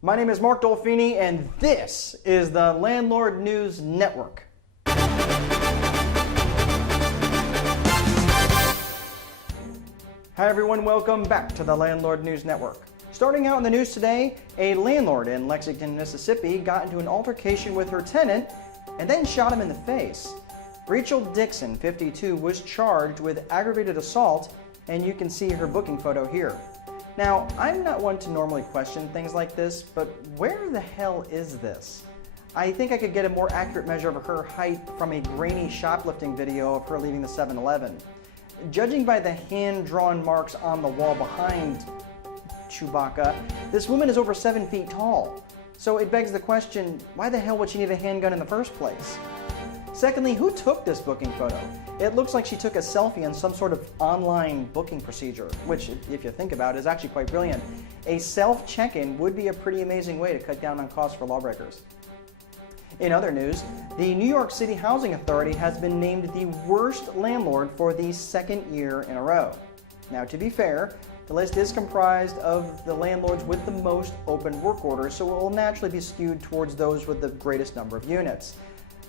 My name is Mark Dolfini, and this is the Landlord News Network. Hi everyone, welcome back to the Landlord News Network. Starting out in the news today, a landlord in Lexington, Mississippi got into an altercation with her tenant and then shot him in the face. Rachel Dixon, 52, was charged with aggravated assault, and you can see her booking photo here. Now, I'm not one to normally question things like this, but where the hell is this? I think I could get a more accurate measure of her height from a grainy shoplifting video of her leaving the 7-Eleven. Judging by the hand-drawn marks on the wall behind Chewbacca, this woman is over 7 feet tall. So it begs the question, why the hell would she need a handgun in the first place? Secondly, who took this booking photo? It looks like she took a selfie in some sort of online booking procedure, which, if you think about it, is actually quite brilliant. A self-check-in would be a pretty amazing way to cut down on costs for lawbreakers. In other news, the New York City Housing Authority has been named the worst landlord for the second year in a row. Now, to be fair, the list is comprised of the landlords with the most open work orders, so it will naturally be skewed towards those with the greatest number of units.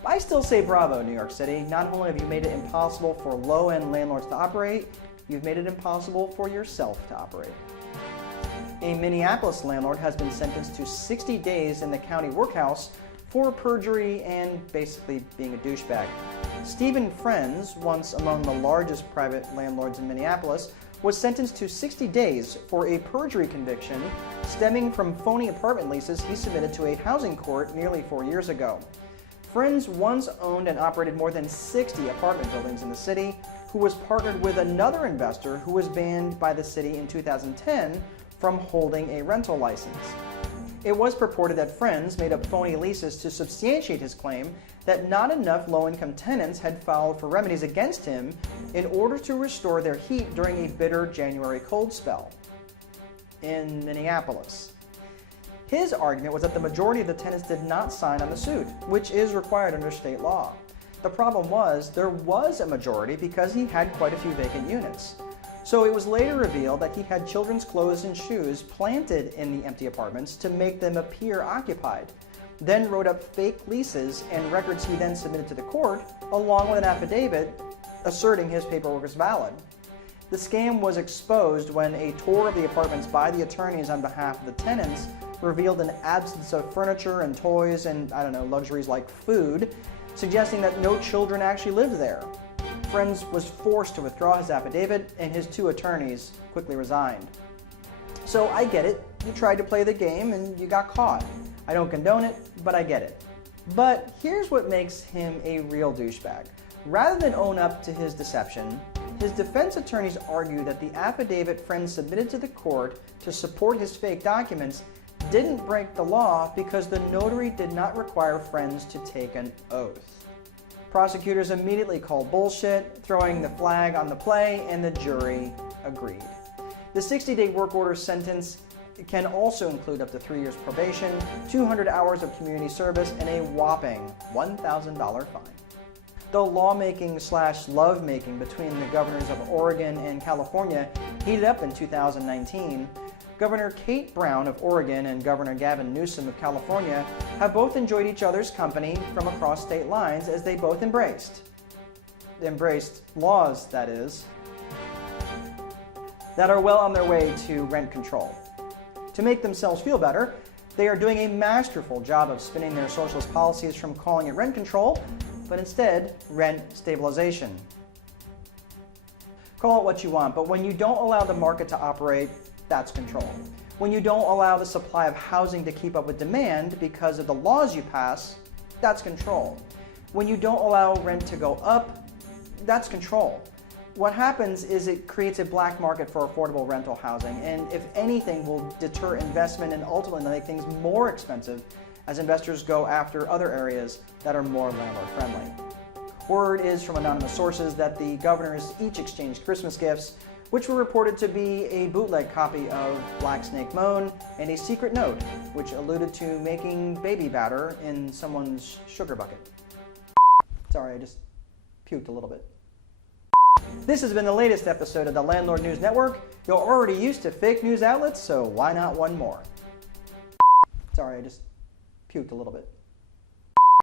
I still say bravo, New York City. Not only have you made it impossible for low-end landlords to operate, you've made it impossible for yourself to operate. A Minneapolis landlord has been sentenced to 60 days in the county workhouse for perjury and basically being a douchebag. Stephen Friends, once among the largest private landlords in Minneapolis, was sentenced to 60 days for a perjury conviction stemming from phony apartment leases he submitted to a housing court nearly 4 years ago. Friends once owned and operated more than 60 apartment buildings in the city, who was partnered with another investor who was banned by the city in 2010 from holding a rental license. It was purported that Friends made up phony leases to substantiate his claim that not enough low-income tenants had filed for remedies against him in order to restore their heat during a bitter January cold spell in Minneapolis. His argument was that the majority of the tenants did not sign on the suit, which is required under state law. The problem was, there was a majority because he had quite a few vacant units. So it was later revealed that he had children's clothes and shoes planted in the empty apartments to make them appear occupied, then wrote up fake leases and records he then submitted to the court, along with an affidavit asserting his paperwork was valid. The scam was exposed when a tour of the apartments by the attorneys on behalf of the tenants revealed an absence of furniture and toys and, luxuries like food, suggesting that no children actually lived there. Friends was forced to withdraw his affidavit, and his two attorneys quickly resigned. So I get it. You tried to play the game and you got caught. I don't condone it, but I get it. But here's what makes him a real douchebag. Rather than own up to his deception, his defense attorneys argue that the affidavit Friends submitted to the court to support his fake documents didn't break the law because the notary did not require Friends to take an oath. Prosecutors immediately called bullshit, throwing the flag on the play, and the jury agreed. The 60-day work order sentence can also include up to 3 years probation, 200 hours of community service, and a whopping $1,000 fine. The lawmaking/lovemaking between the governors of Oregon and California heated up in 2019. Governor Kate Brown of Oregon and Governor Gavin Newsom of California have both enjoyed each other's company from across state lines as they both embraced laws, that is, that are well on their way to rent control. To make themselves feel better, they are doing a masterful job of spinning their socialist policies from calling it rent control, but instead rent stabilization. Call it what you want, but when you don't allow the market to operate, that's control. When you don't allow the supply of housing to keep up with demand because of the laws you pass, that's control. When you don't allow rent to go up, that's control. What happens is it creates a black market for affordable rental housing, and if anything will deter investment and ultimately make things more expensive as investors go after other areas that are more landlord friendly. Word is from anonymous sources that the governors each exchanged Christmas gifts, which were reported to be a bootleg copy of Black Snake Moan and a secret note, which alluded to making baby batter in someone's sugar bucket. Sorry, I just puked a little bit. This has been the latest episode of the Landlord News Network. You're already used to fake news outlets, so why not one more? Sorry, I just puked a little bit.